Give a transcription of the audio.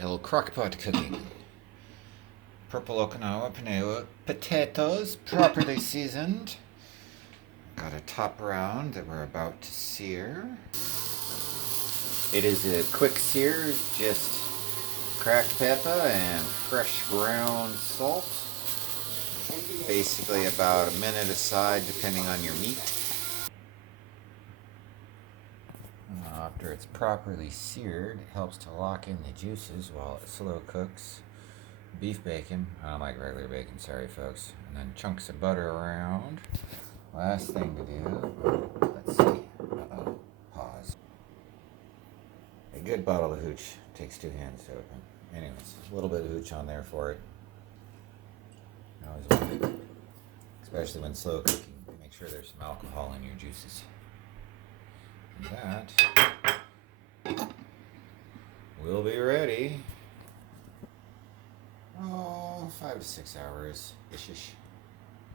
El crockpot cooking. Purple Okinawa panela potatoes, properly seasoned. Got a top round that we're about to sear. It is a quick sear, just cracked pepper and fresh ground salt. Basically about a minute aside depending on your meat. After it's properly seared, it helps to lock in the juices while it slow cooks. Beef bacon, I don't like regular bacon, sorry folks. And then chunks of butter around. Last thing to do, let's see, pause. A good bottle of hooch takes 2 hands to open. Anyways, a little bit of hooch on there for it. Always want it, especially when slow cooking. Make sure there's some alcohol in your juices. And that will be ready. 5 to 6 hours ish.